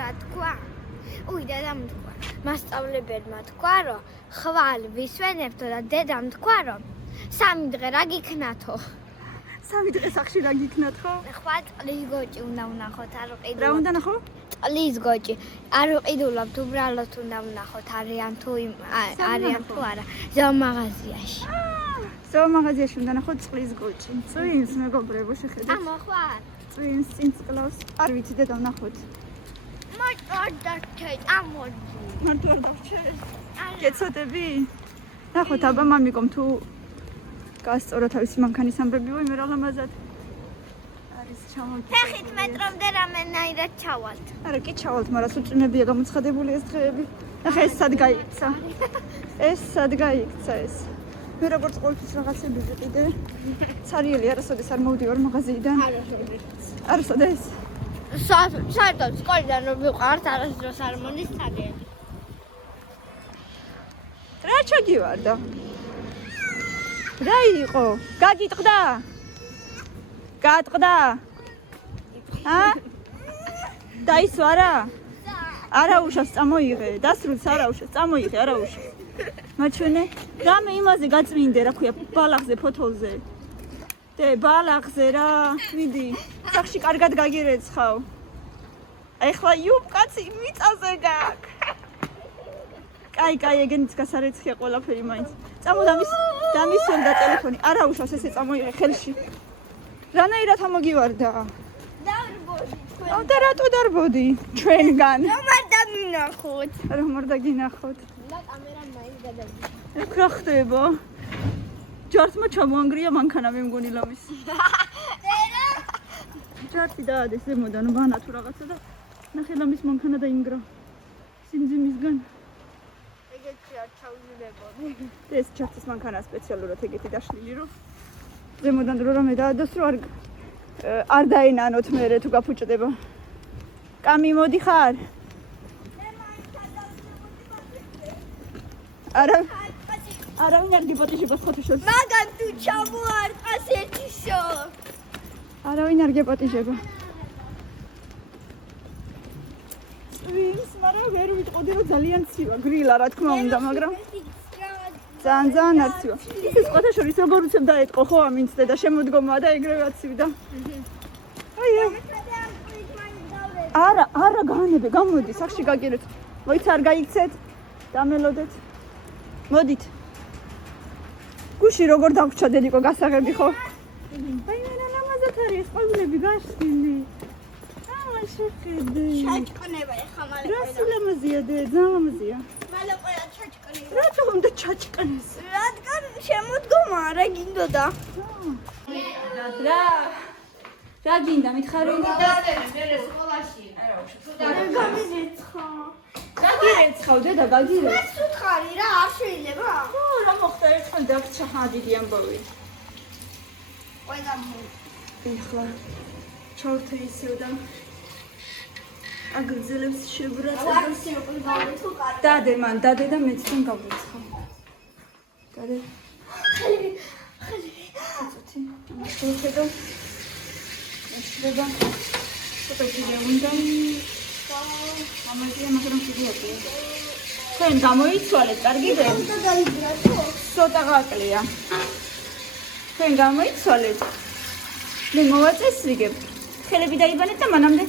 რა თქვა? უი დედამ თქვა. მასწავლებელმა თქვა, რომ ხვალ ვისვენებთო და დედამ თქვა, რომ 3 დღე რა გიქნათო. 3 დღე სახში რა გიქნათ ხო? ხვალ წყლის გოჭი უნდა ვნახოთ, არ ვყიდულობთ. რა უნდა ნახო? წყლის გოჭი. არ ვყიდულობთ, უბრალოდ უნდა ვნახოთ, არიან თუ არა. ზოომაღაზიაში. ზოომაღაზიაში უნდა ნახოთ წყლის გოჭი. წვიმს მეგობრებო შეხედეთ. ამოხვარ. წვიმს წინ წყლავს. არ ვიცი დედა ვნახოთ. მოწარ დარჩეთ, ამოდი. მარტო არ დავჩერე. გეცოდები? ნახოთ აბა მამიკომ თუ გასწორა თავისი მანქანის ამბები ვაი მე რა ლამაზად. არის ჩამოდი. ფეხით მეტრომდე რამენაირად ჩავალთ. არა კი ჩავალთ, მაგრამ სულ წვიმებია გამოცხადებული ეს დღეები. ნახე ეს სად გაიქცა. ეს სად გაიქცა ეს. მე როგორც ყოველთვის რაღაცები ვიყიდე. ცარიელი არასოდეს არ მოვდივარ მაღაზიიდან. არასოდეს. საერთოდ სკოლიდან რომ ვიყავართ არასდროს არ მოდის თაგები. რა ჩაგივარდა? რა იყო? გაგიტყდა? გაატყდა? დაისვა არა? არა უშავს წამოიღე, დასრულს არა უშავს, წამოიღე, არა უშავს. მაჩვენე, რამე იმაზე გაწმინდე, რა ქვია, ბალახზე, ფოთოლზე. დე, ბალახზე რა, მიდი, სახში კარგად გაგირეცხავ. აი ხლა იუბკაცი მიწაზე გაქვს. კაი, ეგენიც გასარეცხია ყველაფერი მაინც. წამო დამისვენდა ტელეფონი, არა უშავს ესე წამოიღე ხელში. რანაირად ამოგივარდა? დარბოდი. და რატო დარბოდი? ჩვენგან. რომ არ დაგინახოთ. რომ არ დაგინახოთ. და კამერა მაინც გადაგიჭირა. ეგ რა ხდება? ჯართმა ჩამოანგრია მანქანა მე მგონი ლამის. ჯართი დაადეს ზემოდან ვანა თუ რაღაცა და ნახე ლამის მანქანა დაინგრა. სიმძიმისგან. ეგეთი არ ჩავილებოდი. ეს ჯართის მანქანა სპეციალურად ეგეთი დაშლილი რომ ზემოდან დრო რამე დაადოს რომ არ დაენანოთ მერე თუ გაფუჭდება. კამი მოდი ხარ? არავინ არ გიპატიჟებს ხოთიშოს. მაგან თუ ჩამოარტყას ერთი შო. არავინ არ გიპატიჟება. წვიმს, მაგრამ ვერ ვიტყოდი რომ ძალიან ცივა. გრილა რა თქმა უნდა, მაგრამ ძალიან არ ცივა. ის ყოთა შორის როგორ უცებ დაეთყო ხო ამინც და შემოდგომა და ეგრევე აცივდა. არა გაანებე, გამოდი, სახში გაგირეთ. მოიცა არ გაიქცეთ? დამელოდეთ. მოდით. გუში როგორ დაგვრჩა დედიკო გასაღები ხო? აი მე ლამაზად არის ყვავილები გაშლილი. შეხედე. ჩაჭკნება ეხა მალე. რა სულამაზია დე, ძალიან ლამაზია. მალე ყველა ჩაჭკნება. რატო უნდა ჩაჭკნეს? რადგან შემოდგომა რა გინდოდა? რა გინდა მითხარი? მე სკოლაში. გამიგეცხა. გაგირეცხავ დედა, გაგირეცხ. ეს უთხარი რა არ შეიძლება? რა მოხდა ერთხელ დაგჭა დიდი ამბავი. ყველა მო. ეხლა ჩავთე ისევ და აგრძელებს შებრაცებას. დადე და მეც თან გავიცხავ. დადე. ხელი. შევხედო. შეიძლება. შეგიძლია უნდა. ამაზე მაგრამ შეგიძლია. თქვენ გამოიცვალეთ, კარგია? ცოტა გაკლია. თქვენ გამოიცვალეთ. მე მოვაწესრიგებ. ხელები დაიბანეთ და მანამდე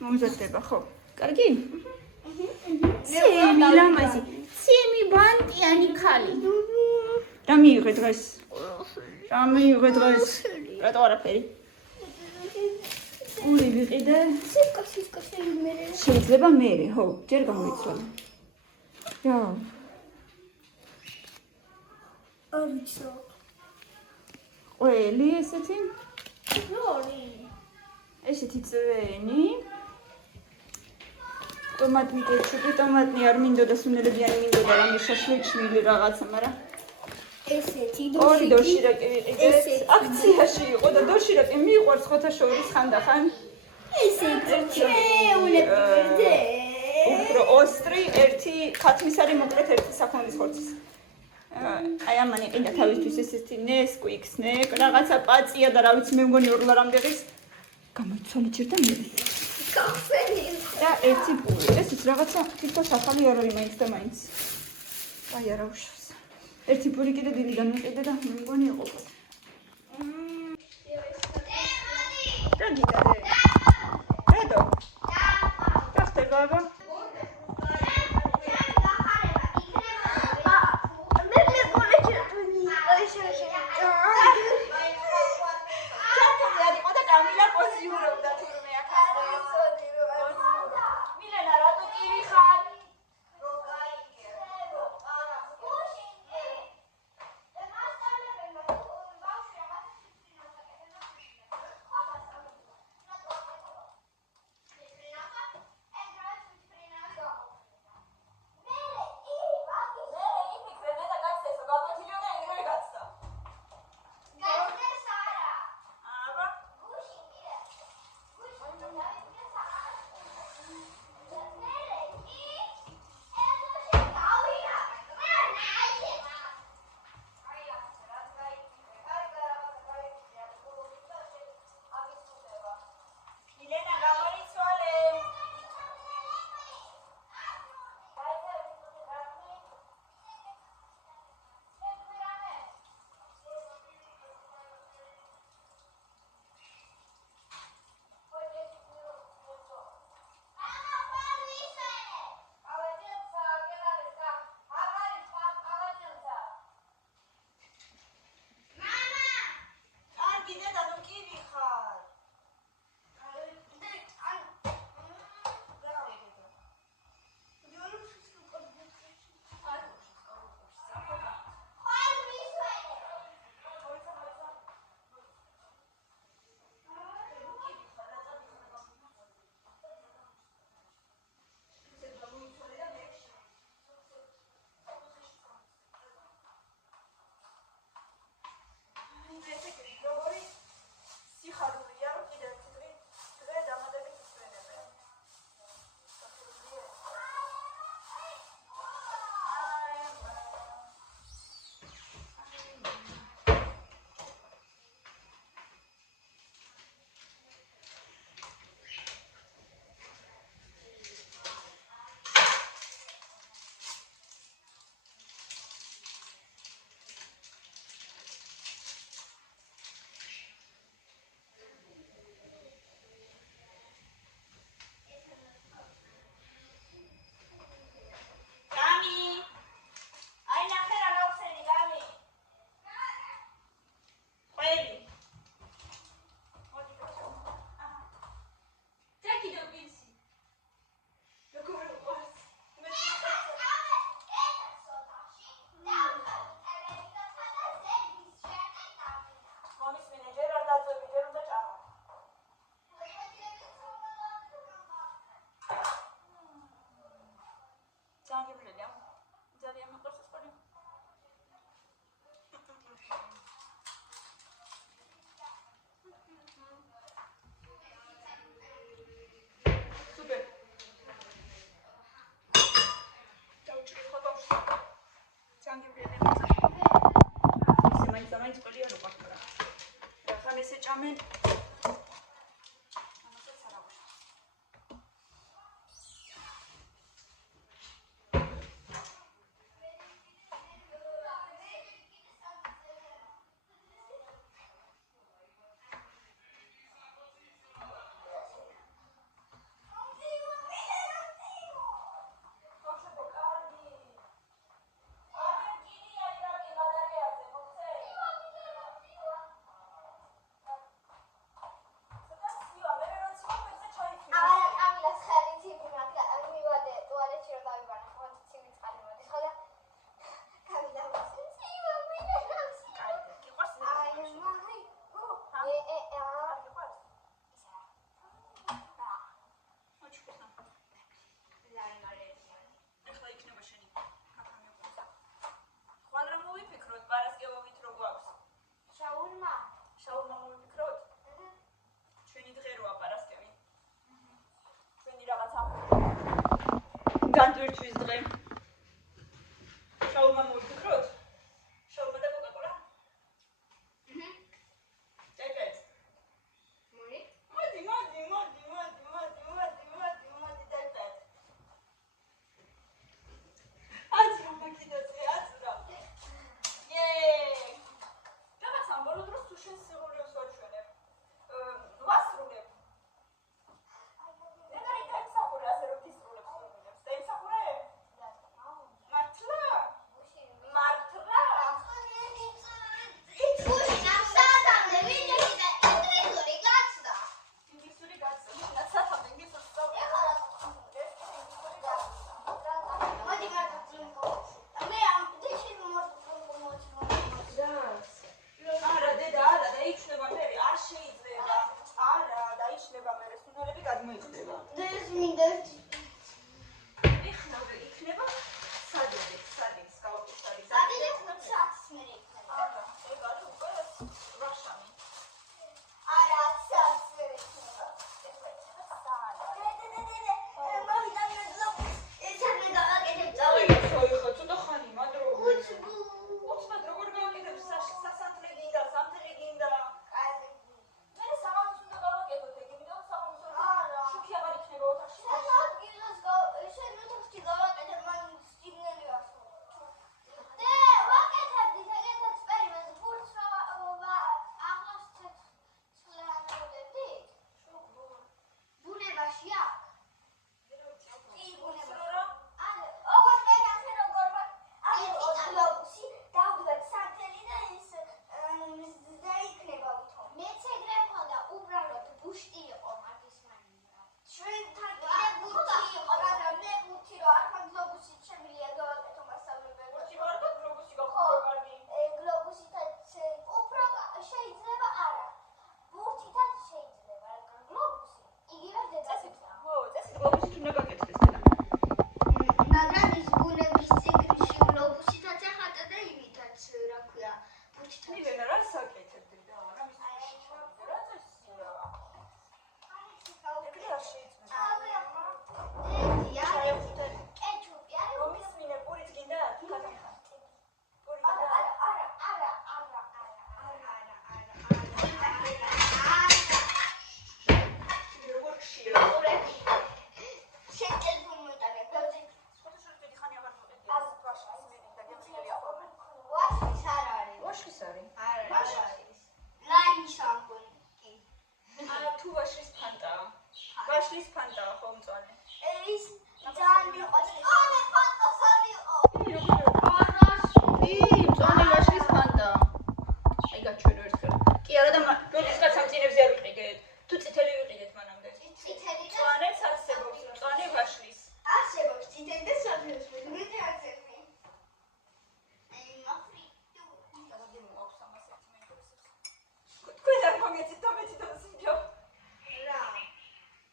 მომზადდება, ხო? კარგი? ცემი ლამაზი. ცემი ბანტიანი ხალი. რა მიიღე დღეს? რატო არაფერი? ული ვიყიდე. სიკა მე. შეიძლება მე, ხო, ჯერ გამოიცვალე. რა? არიცო. ყველი ესეთი? ნორი. ესეთი წვენი. ტომატი კეჩუპი, ტომატი არ მინდოდა სუნელებიანი მინდოდა რამე შაშლიჩნილი რაღაცა, მაგრამ ესეთი ორი დოშირაკი ვიყიდეთ. აქციაში იყო და დოშირაკი მიყვარს ხოთაშორის ხანდახან. ესეთი ჩეულები. უფრო ostri, ერთი ხათმისარი მოკლედ ერთი საქონლის ხორცის. აი ამან იყიდა თავისთვის ესეთი Nesquik snack, რაღაცა პაწია და რა ვიცი მე მგონი ორ ლარამდე ღირს. გამოიცვალე ჯერ და მე. კაფე და ერთი პური. ეს ის რაღაცა თითქოს ახალი არ არის მაინც და მაინც. აი არა უშავს. ერთი პური კიდე დილიდან მიყიდე და მეგონი ეყოფა. და გიტარე. დედო. დახტე ბაბა. Amen. Განტვირთვის დღე. შაურმა მოვიფიქროთ? შაურმა და კოკაკოლა? ჭეჭეც. მოდი. მოდი. ვის ძალიან მიყვარს. ონე ფანტასტიკური იყო. მწვანე ლაშქრის ფანტა. აი გაჩვენო ერთხელ. კი არა და როდესაც სამწინებზე არ ვიყიდეთ. თუ წითელი ვიყიდეთ მანამდე. წითელი და მწვანეც არსებობს, მწვანე ვაშლის. არსებობს წითელი და საფიოს მეტი არსებობს. აი მაფრი. გამოდი მოაქვს ამას ერთ მეგობრს. თქვენ არ მოგეცით და მეც თვითონ რა.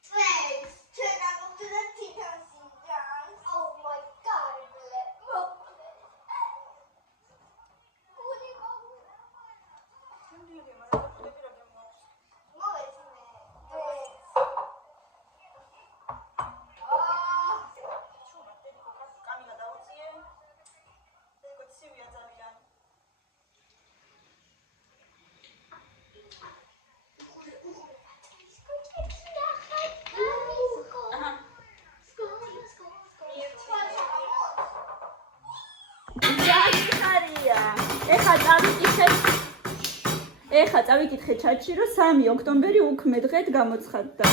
წეს, ჩვენ აგვწევდა თვითონ სინჯანს. Oh my god. ეხა წავიკითხე ჩატში, რომ 3 ოქტომბერი უქმე დღედ გამოცხადდა.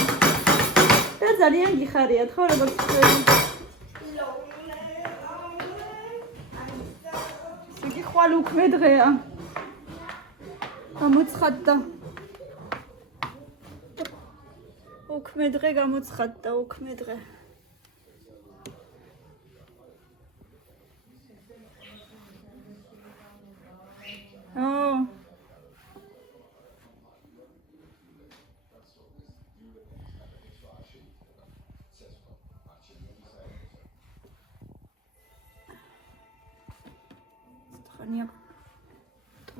და ძალიან გიხარიათ, ხო, როგორც თქვენ. იგი ხვალ უქმე დღეა. გამოცხადდა. უქმე დღე გამოცხადდა, უქმე დღე.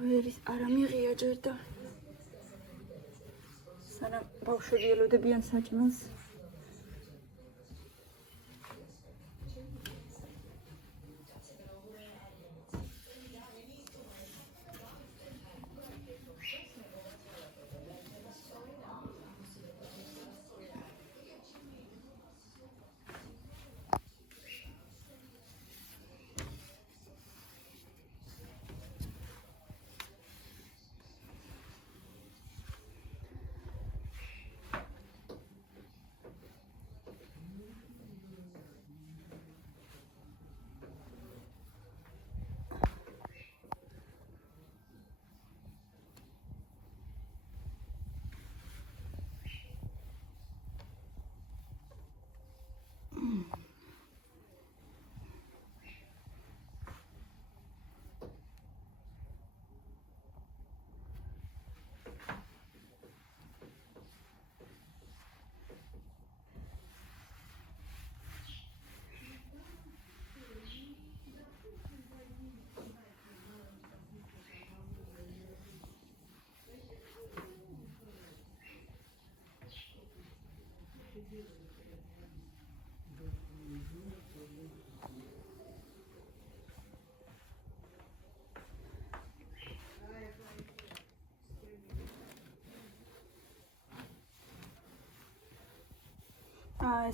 ტოერის არ ამიღია ჯერ და სანამ ბავშვები ელოდებიან საჭმელს.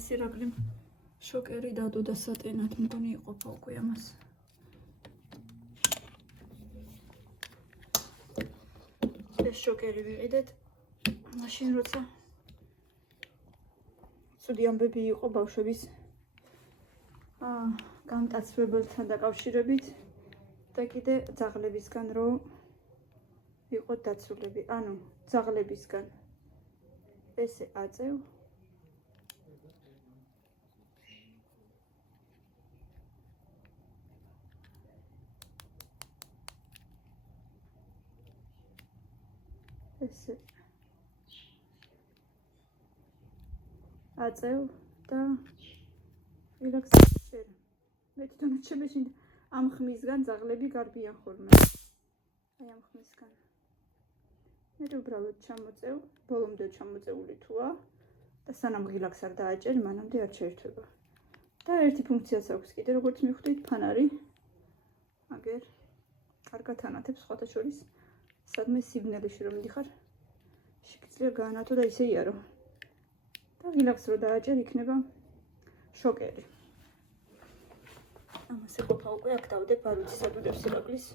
ეს ირაკლი შოკერი დადო და სატენად მგონი იყოფა უკვე ამას. ეს შოკერი ვიყიდეთ მაშინ როცა ცუდი ამბები იყო ბავშვების გამტაცებლებთან დაკავშირებით და კიდე ძაღლებისგან რომ იყოთ დაცულები, ანუ ძაღლებისგან ესე აწევ ესე აწევ და რილაქს შენ მე თვითონ შემეშინდა ამ ხმისგან ძაღლები გარბიან ხოლმე აი ამ ხმისგან მე უბრალოდ ჩამოწევ ბოლომდე ჩამოწეული თუა და სანამ რილაქს არ დააჭერ მანამდე არ შეერთვება და ერთი ფუნქციაც აქვს კიდე როგორც მივხვდით ფანარი აგერ კარგად ანათებს სხვათა შორის სადმე სიგნალიში რომ მიდიხარ შეგიძლია გაანათო და ისე იარო და რილაქს რო დააჭერ იქნება შოკერი ამასე ყოფა უკვე აქ დავდებ არ ვიცი სად უდევს ირაკლის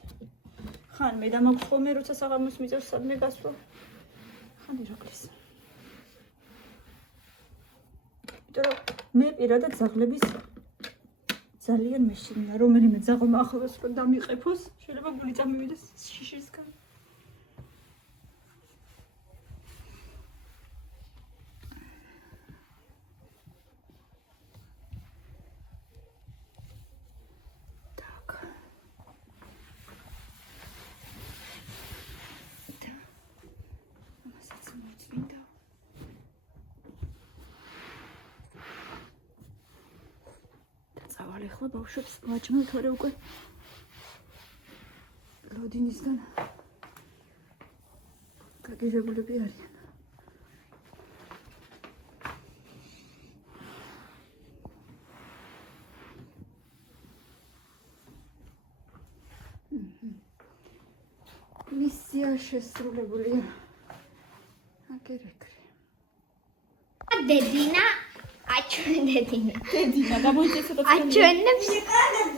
ხან მე და მაქვს ხოლმე როცა საღამოს მიწევს სადმე გასვლა ხან ირაკლის იმიტომ რომ მე პირადად ძაღლების ძალიან მეშინა, რომელიმე ძაღლმა ახლოს რომ დამიყეფოს, შეიძლება გული წამივიდეს შიშისგან. წავალ ახლა ბავშვებს ვაჭმევ თორე უკვე ლოდინისგან გაგიჟებულები არიან. მისია შესრულებულია. აკერეკრე. დედინა აჩვენებინა. დედინა გამოიწესა და აჩვენებს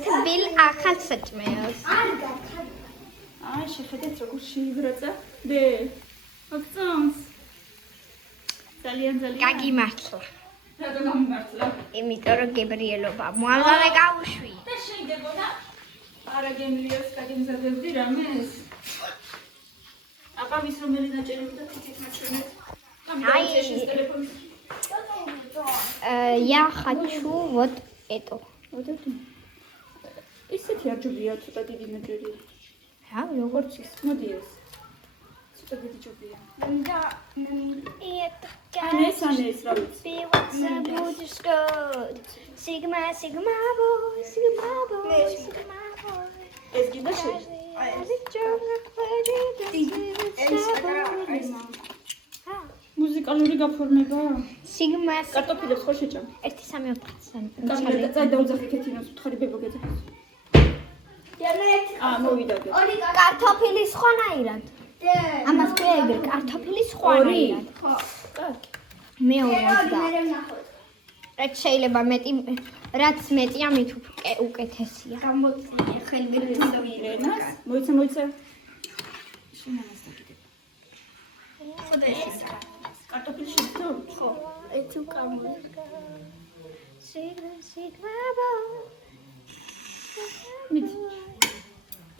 თბილ ახალ საჭმელს. შეხედეთ როგორ შეიბრაცა. დე. აქცონს. ძალიან. გაგიმართლა. რატო გამიმართლა? იმიტომ რომ გებრიელობა მოალალე გავუშვი. და შეიძლება არა გემლიოს გაგემზადებდი რამეს? აბა მის რომელი დაჭერები და თითით მაჩვენეთ. Ай. Я хочу вот это. Вот это. ისეთი არჯობია ცოტა დიდი ნაჭერია. რა როგორც ის. მოდი ეს. ცოტა დიდი ჯობია. და это ანეს რა ვიცი. Пиваться будешь год. Sigma, sigma, boy, sigma, boy, sigma, boy. ეს გინდა შენ. მუსიკალური გაფორმება? Sigma. კარტოფილებს ხო შეჭამ? 1 3 4 5. კამერა წაი დაუძახე ქეთინოს უთხარი ბებო გეძახეს. მოვიდაგე. კარტოფილი სხვანაირად. ამას ქვია ეგრე, კარტოფილი სხვანაირად. ხო. კარგი. მეორე და. რაც შეიძლება მეტი, რაც მეტია, მით უკეთესია. გამოწია ხელი რენას? მოიცა. შენამას დაგიდებ. ხოდა ეს კარტოფილი შეძო? ხო, ეს უკამო. Sigma, boy. მით.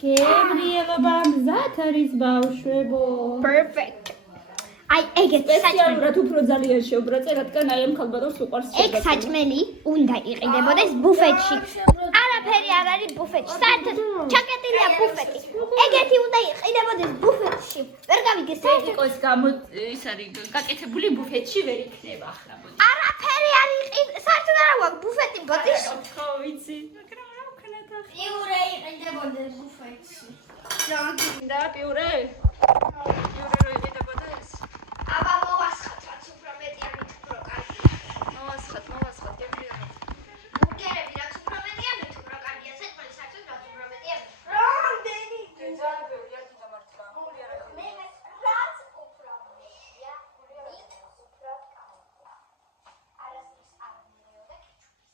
გებრიელობა მზად არის ბავშვებო. Perfect. აი ეგეთ სპეციალურად უფრო ძალიან შეუბრაწე, რადგან აი ამ ქალბატონს უყვარს ეგ საჭმელი უნდა იყიდებოდეს ბუფეტში. არაფერი არ არის ბუფეტში. საერთოდ ჩაკეტილია ბუფეტი. ეგეთი უნდა იყიდებოდეს ბუფეტში. ვერ გავიგე საერთოდ. ეკოს გამო ის არის გაკეთებული ბუფეტში ვერ იქნება ახლა. არაფერი არ იყიდე. საერთოდ არა გვაქვს ბუფეტი ბოდიში. ხო ვიცი. მაგრამ რა ვქნათ ახლა? პიურე იყიდებოდეს ბუფეტში. რა გინდა პიურე? პიურე რო იყიდებოდეს? აბა მოვასხათ, რაც უფრო მეტია მით უფრო კარგი. მოვასხათ, გებრიელობა. ბურგერები რაც უფრო მეტია მით უფრო კარგია. საჭმელი საერთოდ რაც უფრო მეტია. რამდენი? ძალიან ბევრი არ დამართლა. მე რაც უფრო მეტია, მით უფრო კარგია. არასდროს არ მიეოდა კიჩუბისგან.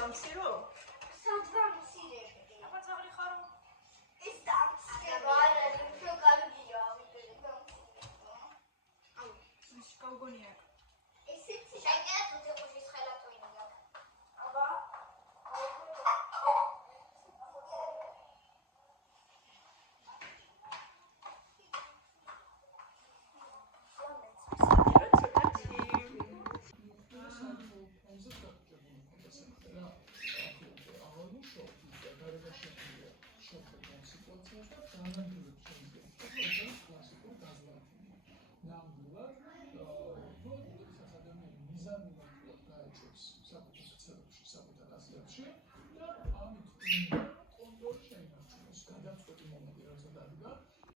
დამცირო? სადამცირე. აბა ძაღლი ხარო? ის დამცირება არა, უფრო კარგია, ამიტომ დამცირება. ის გავგონია. ესეც შეგეც უძე ხუშის ხელატვინია. აბა საკუთარ აზრებში, საკუთარ აზრებში და ამით